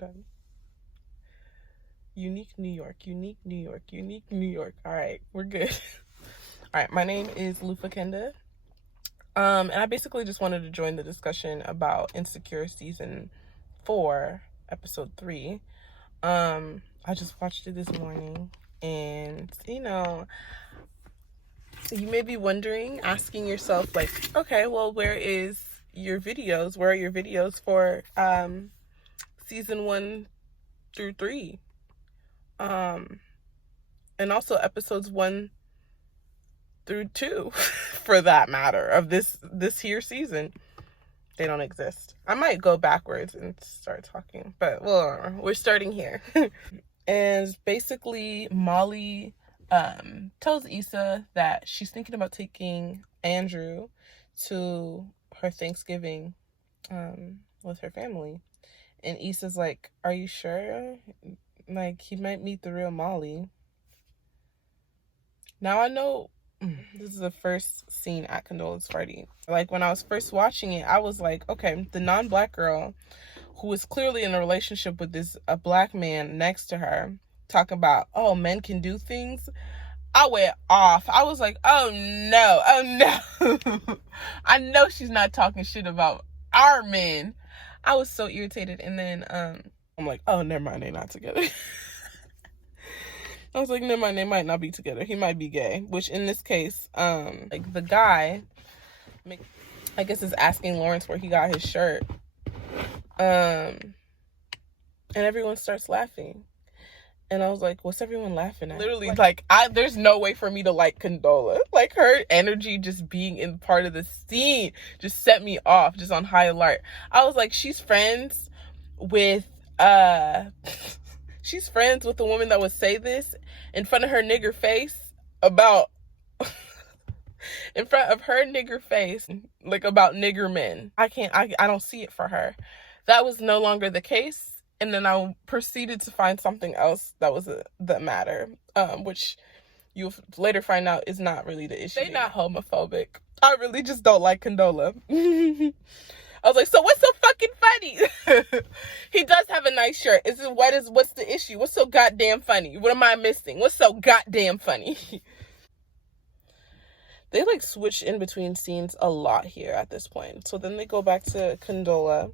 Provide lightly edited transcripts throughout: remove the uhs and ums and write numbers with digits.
Done. Unique New York, unique New York, unique New York. All right, we're good. All right, my name is Lufa Kenda. And I basically just wanted to join the discussion about Insecure season 4, episode 3. I just watched it this morning, and you may be wondering, asking yourself, like, okay, well, where are your videos for season 1 through 3? And also episodes 1 through 2 for that matter of this here season. They don't exist. I might go backwards and start talking, but well, we're starting here. And basically Molly tells Issa that she's thinking about taking Andrew to her Thanksgiving with her family. And Issa's like, are you sure? Like, he might meet the real Molly. Now I know this is the first scene at Condola's party. Like, when I was first watching it, I was like, okay, the non-black girl who is clearly in a relationship with a black man next to her, talking about, oh, men can do things. I went off. I was like, oh no. I know she's not talking shit about our men. I was so irritated. And then I'm like, oh, never mind, they're not together. I was like, never mind, they might not be together. He might be gay. Which in this case, like, the guy, I guess, is asking Lawrence where he got his shirt. And everyone starts laughing. And I was like, what's everyone laughing at? Literally, like there's no way for me to like Condola. Like, her energy just being in part of the scene just set me off, just on high alert. I was like, she's friends with she's friends with the woman that would say this in front of her nigger face about in front of her nigger face, like, about nigger men. I don't see it for her. That was no longer the case. And then I proceeded to find something else that was the matter, which you'll later find out is not really the issue. They're not homophobic. I really just don't like Condola. I was like, so what's so fucking funny? He does have a nice shirt. What's the issue? What's so goddamn funny? What am I missing? What's so goddamn funny? They, like, switch in between scenes a lot here at this point. So then they go back to Condola.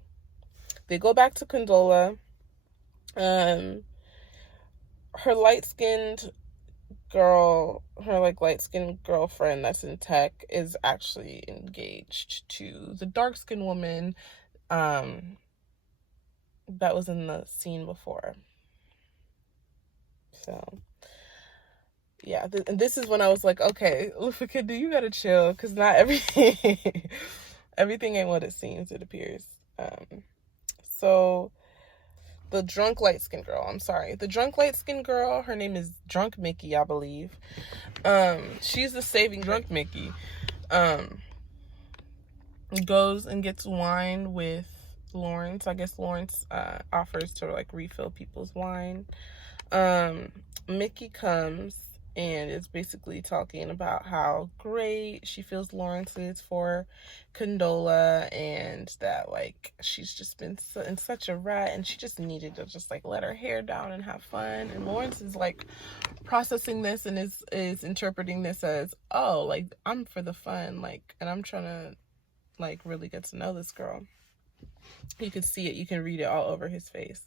Her light-skinned girlfriend that's in tech is actually engaged to the dark-skinned woman that was in the scene before. So yeah, and this is when I was like, okay, Lufika, you gotta chill, because not everything ain't what it seems, it appears. So the drunk light-skinned girl, her name is Drunk Mickey, I believe. She's the saving Drunk Mickey. Goes and gets wine with Lawrence. I guess Lawrence offers to, like, refill people's wine. Mickey comes and is basically talking about how great she feels Lawrence is for Condola, and that, like, she's just been in such a rut and she just needed to just, like, let her hair down and have fun. And Lawrence is, like, processing this and is interpreting this as, oh, like, I'm for the fun, like, and I'm trying to, like, really get to know this girl. You can see it, you can read it all over his face,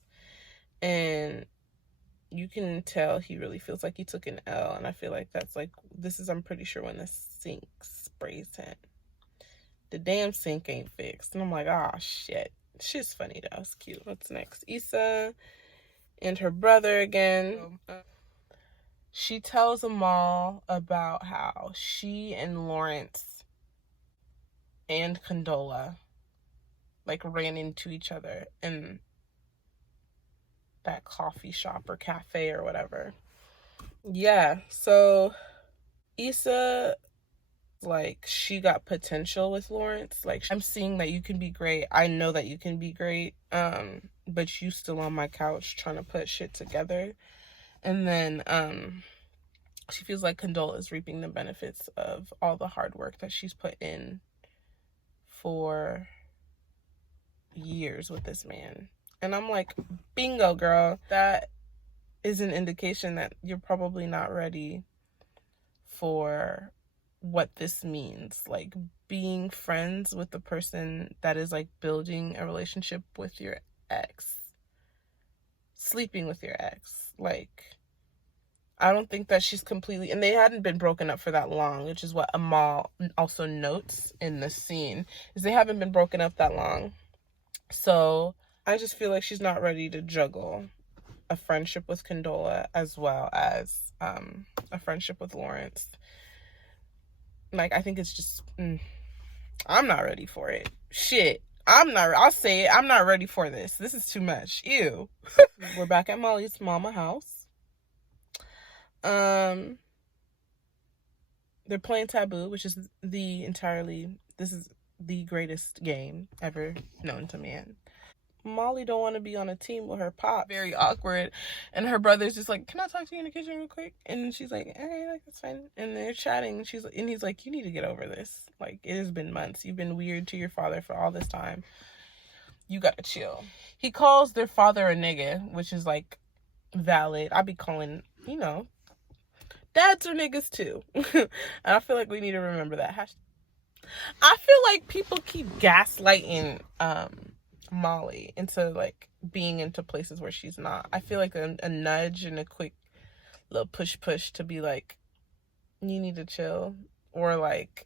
and you can tell he really feels like he took an L. And I feel like that's, like, I'm pretty sure when the sink sprays him. The damn sink ain't fixed. And I'm like, oh, shit. She's funny, though. It's cute. What's next? Issa and her brother again. She tells them all about how she and Lawrence and Condola, like, ran into each other in that coffee shop or cafe or whatever. Yeah, so Issa, like, she got potential with Lawrence. Like, I'm seeing that you can be great. I know that you can be great. But you still on my couch trying to put shit together. And then she feels like Condola is reaping the benefits of all the hard work that she's put in for years with this man. And I'm like, bingo, girl. That is an indication that you're probably not ready for what this means. Like, being friends with the person that is like building a relationship with your ex, sleeping with your ex. Like, I don't think that she's completely, and they hadn't been broken up for that long, which is what Amal also notes in the scene, is they haven't been broken up that long. So I just feel like she's not ready to juggle a friendship with Condola as well as a friendship with Lawrence. Like, I think it's just, I'm not ready for it. Shit. I'll say it. I'm not ready for this. This is too much. Ew. We're back at Molly's mama house. They're playing Taboo, which is this is the greatest game ever known to man. Molly don't want to be on a team with her pop. Very awkward. And her brother's just like, can I talk to you in the kitchen real quick? And she's like, hey, like, that's fine. And they're chatting. And he's like, you need to get over this. Like, it has been months. You've been weird to your father for all this time. You gotta chill. He calls their father a nigga, which is like valid. I be calling, dads are niggas too. And I feel like we need to remember that. I feel like people keep gaslighting Molly into like being into places where she's not. I feel like a nudge and a quick little push to be like, you need to chill, or like,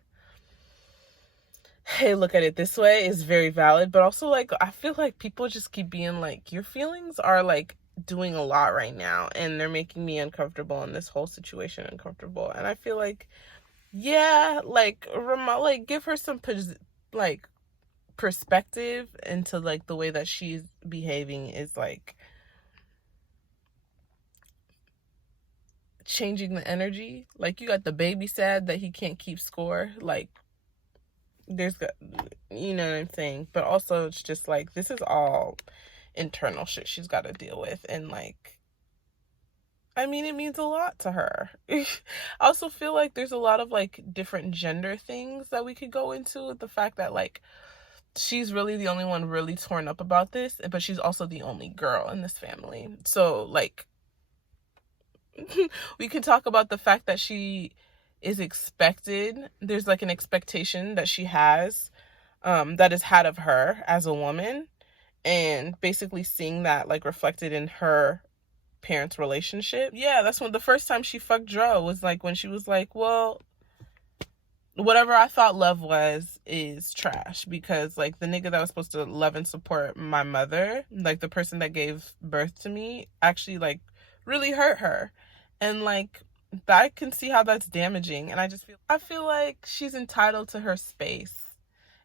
hey, look at it this way, is very valid. But also, like, I feel like people just keep being like, your feelings are like doing a lot right now and they're making me uncomfortable and this whole situation uncomfortable. And I feel like, yeah, like give her some like perspective into like the way that she's behaving is like changing the energy. Like, you got the baby sad that he can't keep score. Like, there's you know what I'm saying? But also it's just like, this is all internal shit she's got to deal with. And like, I mean, it means a lot to her. I also feel like there's a lot of like different gender things that we could go into. The fact that like she's really the only one really torn up about this, but she's also the only girl in this family. So like, we could talk about the fact that she is expected. There's like an expectation that she has that is had of her as a woman, and basically seeing that like reflected in her parents' relationship. Yeah, that's when the first time she fucked Dro was like when she was like, well, whatever I thought love was is trash, because like the nigga that was supposed to love and support my mother, like the person that gave birth to me, actually like really hurt her. And like, I can see how that's damaging. And I feel like she's entitled to her space.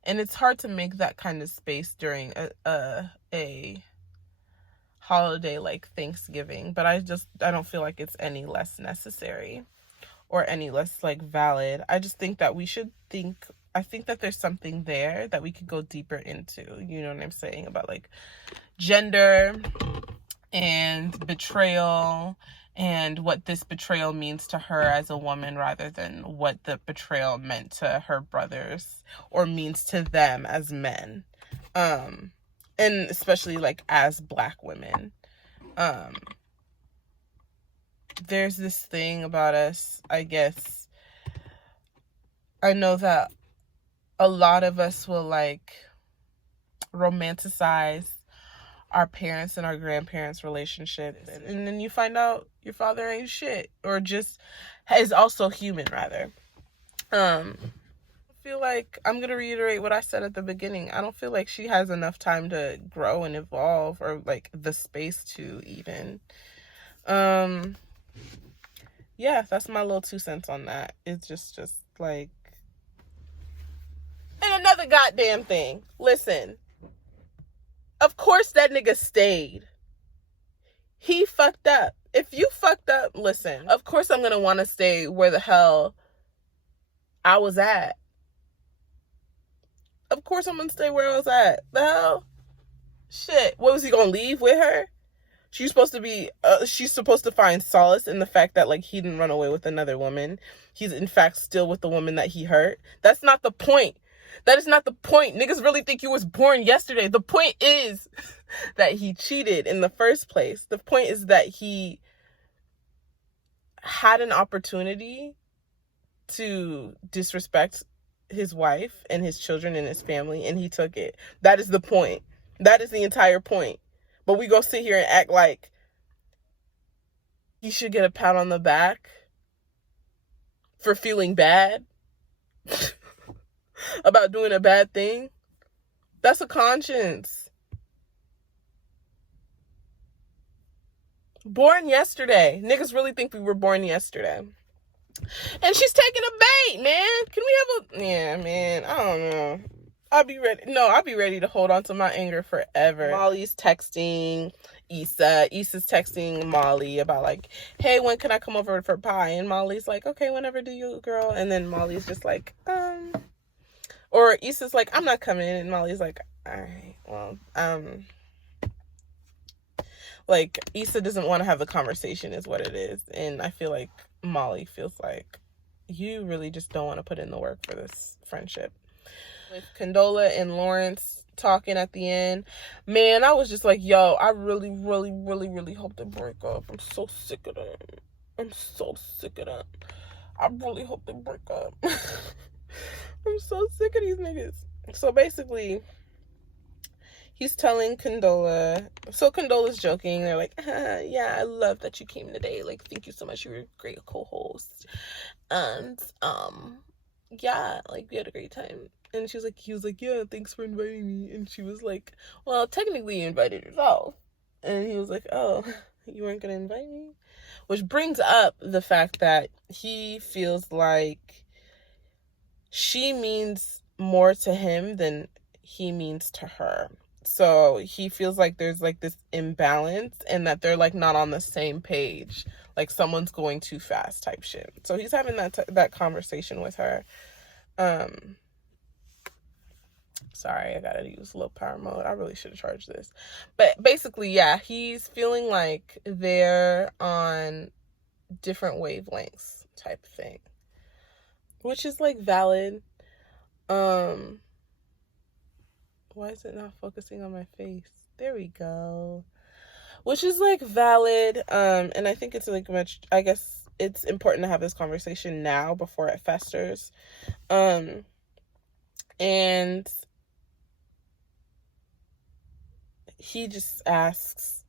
And it's hard to make that kind of space during a holiday like Thanksgiving, but I don't feel like it's any less necessary or any less like valid. I just think that I think that there's something there that we could go deeper into, you know what I'm saying, about like gender and betrayal and what this betrayal means to her as a woman rather than what the betrayal meant to her brothers or means to them as men. And especially like as Black women. There's this thing about us, I guess. I know that a lot of us will like romanticize our parents and our grandparents' relationships, and then you find out your father ain't shit, or just is also human rather. I feel like I'm gonna reiterate what I said at the beginning. I don't feel like she has enough time to grow and evolve, or like the space to even. Yeah, that's my little 2 cents on that. It's just like, and another goddamn thing. Listen, of course that nigga stayed. He fucked up. If you fucked up, listen, of course I'm gonna want to stay where the hell I was at. Of course I'm gonna stay where I was at. The hell? Shit. What, was he gonna leave with her? She's supposed to find solace in the fact that like he didn't run away with another woman. He's in fact still with the woman that he hurt. That's not the point. That is not the point. Niggas really think you was born yesterday. The point is that he cheated in the first place. The point is that he had an opportunity to disrespect his wife and his children and his family, and he took it. That is the point. That is the entire point. But we go sit here and act like he should get a pat on the back for feeling bad about doing a bad thing. That's a conscience. Born yesterday. Niggas really think we were born yesterday. And she's taking a bait, man. Can we have a... Yeah, man. I don't know. I'll be ready. No, I'll be ready to hold on to my anger forever. Molly's texting Issa. Issa's texting Molly about like, hey, when can I come over for pie? And Molly's like, okay, whenever do you, girl? And then Molly's just like, Or Issa's like, I'm not coming. And Molly's like, all right, well, like, Issa doesn't want to have the conversation is what it is. And I feel like Molly feels like you really just don't want to put in the work for this friendship. With Condola and Lawrence talking at the end, man, I was just like, yo, I really, really, really, really hope they break up. I'm so sick of them. I'm so sick of them. I really hope they break up. I'm so sick of these niggas. So basically, he's telling Condola. So Condola's joking. They're like, yeah, I love that you came today. Like, thank you so much. You were a great co-host. And, yeah, like, we had a great time. And he was like, yeah, thanks for inviting me. And she was like, well, technically you invited yourself. And he was like, oh, you weren't going to invite me? Which brings up the fact that he feels like she means more to him than he means to her. So he feels like there's like this imbalance and that they're like not on the same page. Like someone's going too fast type shit. So he's having that conversation with her. Sorry, I gotta use low power mode. I really should have charged this. But basically, yeah, he's feeling like they're on different wavelengths type thing. Which is like valid. Why is it not focusing on my face? There we go. Which is like valid. And I think it's like I guess it's important to have this conversation now before it festers. And he just asks,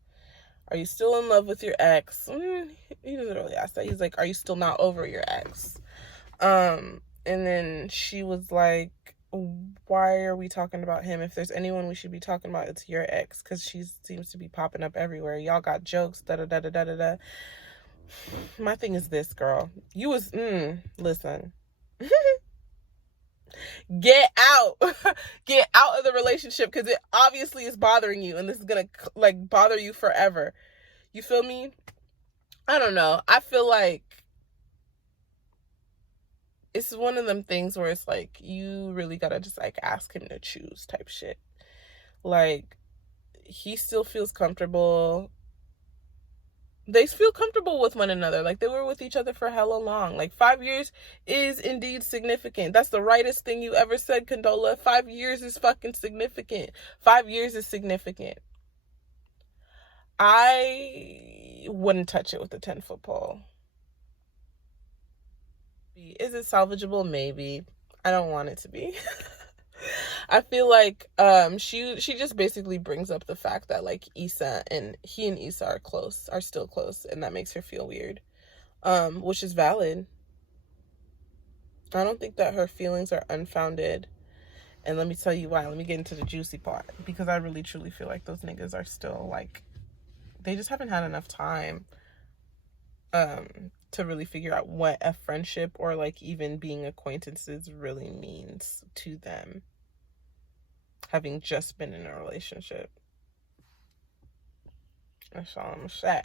are you still in love with your ex? He doesn't really ask that. He's like, are you still not over your ex? And then she was like, why are we talking about him? If there's anyone we should be talking about, it's your ex, because she seems to be popping up everywhere. Y'all got jokes, da-da-da-da-da-da. My thing is this, girl. You was, listen. Get out. Get out of the relationship, because it obviously is bothering you, and this is gonna like bother you forever. You feel me? I don't know. I feel like it's one of them things where it's like you really gotta just like ask him to choose type shit. Like, he still feels comfortable. They feel comfortable with one another. Like, they were with each other for hella long. Like, 5 years is indeed significant. That's the rightest thing you ever said, Condola. 5 years is fucking significant. 5 years is significant. I wouldn't touch it with a 10-foot pole. Is it salvageable? Maybe. I don't want it to be. I feel like she just basically brings up the fact that like Issa and Issa are still close, and that makes her feel weird, which is valid. I don't think that her feelings are unfounded, and let me tell you why. Let me get into the juicy part, because I really truly feel like those niggas are still like, they just haven't had enough time to really figure out what a friendship or like even being acquaintances really means to them, having just been in a relationship. That's all I'm gonna say.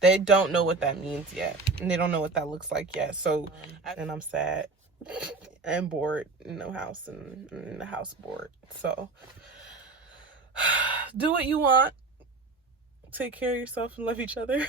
They don't know what that means yet, and they don't know what that looks like yet. So, and I'm sad and bored, no house, and the house bored. So, do what you want. Take care of yourself and love each other.